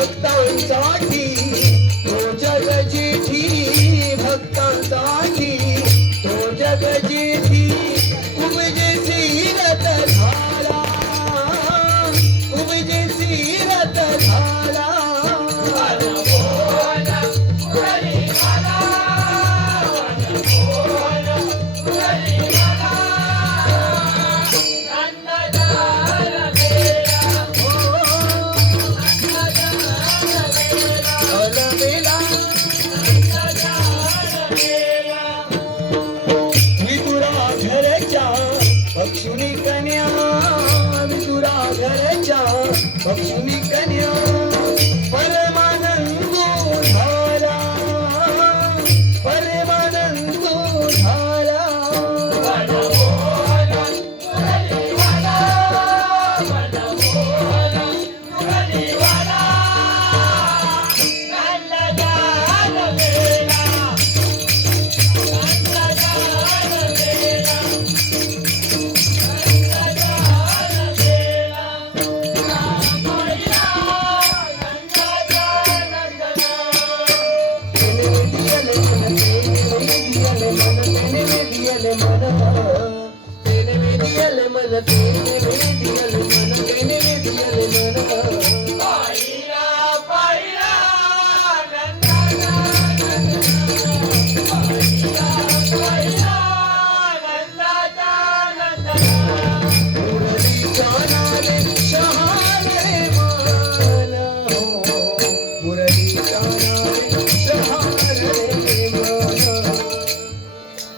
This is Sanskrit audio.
Let's go inside. पक्षुनि कन्याक्षि ಮನೆಯಲ್ಲೇ ಮನ ತೀರಿ